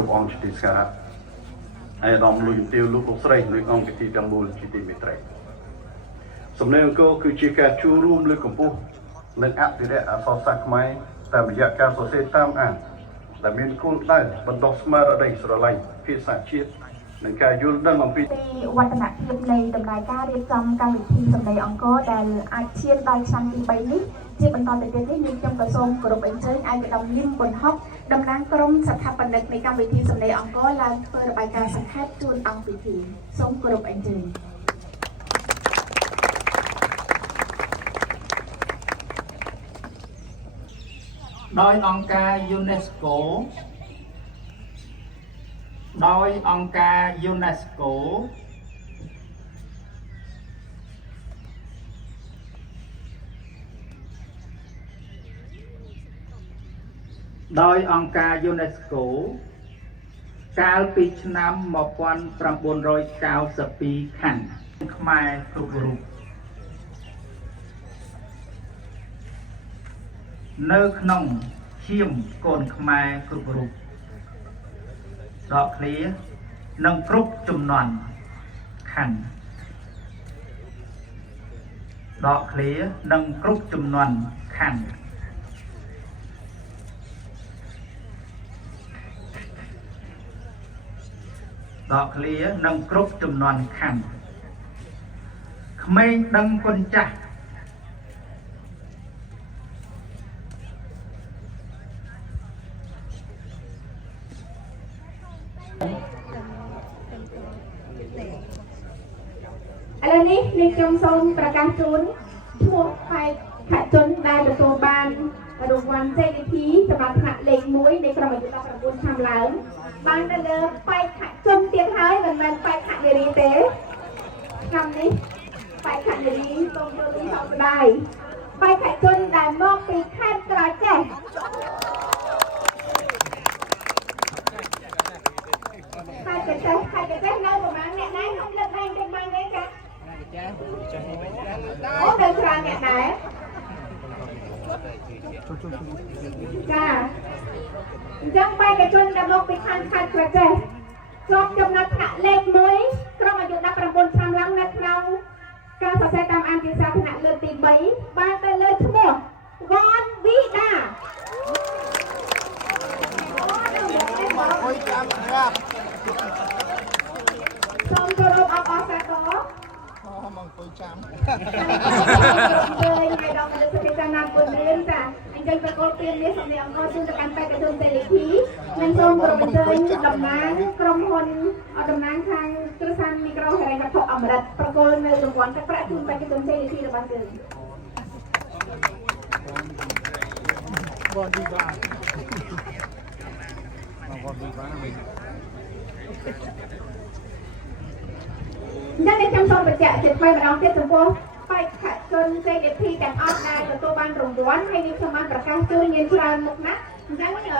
គ្រប់អង្គជាទីស្ការៈហើយអាដាមលុយទាវលោកលោកស្រីលោកអង្គពិធីទាំងមូលជាទីមេត្រីសំណេរអង្គគឺជាការជួបរួមលើកកម្ពស់និងអភិរក្សអក្សរសាស្ត្រខ្មែរតាមរយៈការសរសេរតាមអានដែលមានគោលដៅបណ្ដុះស្មារតីស្រឡាញ់ភាសាជាតិនិងការយល់ដឹងអំពីវឌ្ឍនភាពនៃដំណើរការរៀបចំកម្មវិធីសម្ដីអង្គរដែលអាចឈានដល់ឆ្នាំទី3នេះជាបន្តទៅទៀតនេះនាងខ្ញុំក៏សូមគោរពអញ្ជើញឯកឧត្តមលឹមប៊ុនហុកតំណាងក្រុមស្ថាបនិកនៃកម្មវិធីសម្ដីអង្គរឡើងធ្វើរបាយការណ៍សង្ខេបជូនអង្គពិធីសូមគោរពអញ្ជើញដោយអង្គការ UNESCO ដោយអង្គការ UNESCO ដោយអង្គការ UNESCO កាលពីឆ្នាំ1992ខាងខ្មែរគ្រប់រូបនៅក្នុងឈាមកូនខ្មែរគ្រប់រូបដកឃ្លានិងគ្រប់ចំនួនខណ្ឌដកឃ្លានិងគ្រប់ចំនួនខណ្ឌដកឃ្លានិងគ្រប់ចំនួនខណ្ឌក្មេងដឹងគុណចាស់ឥឡូវនេះនាងខ្ញុំសូមប្រកាសជូនឈ្មោះបេក្ខជនដែលទទួលបានរង្វាន់ជ័យលាភីសម្រាប់ថ្នាក់លេខ1នៃក្រុមអាយុ19ឆ្នាំឡើងបានទៅលើបេក្ខជនទៀតហើយមិនមែនបេក្ខនារីទេឆ្នាំនេះបេក្ខនារីសូមចូលពីសោកស្ដាយបេក្ខជនដែលមកពីខេត្តក្រចេះខេត្តក្រចេះនៅប្រហែលអ្នកណាខ្ញុំលើកឡើងទៅបានទេចាអូដល់ច្រើនអ្នកដែរចាអញ្ចឹងបេក្ខជនដែលមកពីខេត្តក្រចេះជាប់ចំណាត់ថ្នាក់លេខ1ក្រុមអាយុ19ឆ្នាំឡើងនៅក្នុងការសរសេរតាមអានភាសាថ្នាក់លើកទី3បានទៅលើឈ្មោះវ៉ាន់វីដាសូមគោរពអបអរសាទរមកអង្គុយចាំហើយថ្ងៃដល់មកលើសេចក្តីណាគុណរៀនចាអញ្ចឹងប្រកបទាននេះសម្រាប់អង្គជូនទៅកាន់បេក្ខជនទេលីធីនិងសូមគោរពអញ្ជើញតំណាងក្រុមហ៊ុនតំណាងខាងគ្រឹះសានមីក្រូហិរញ្ញវត្ថុអមរិតប្រគល់នៅរង្វាន់ទឹកប្រាក់ជូនបេក្ខជនទេលីធីរបស់យើងបងឌីវ៉ាចឹងខ្ញុំសូមបញ្ជាក់ជាថ្មីម្ដងទៀតចំពោះបេក្ខជនទេលីធីទាំងអស់ដែលទទួលបានរង្វាន់ហើយនេះខ្ញុំបានប្រកាសជូនមានច្រើនមុខណាស់អញ្ចឹង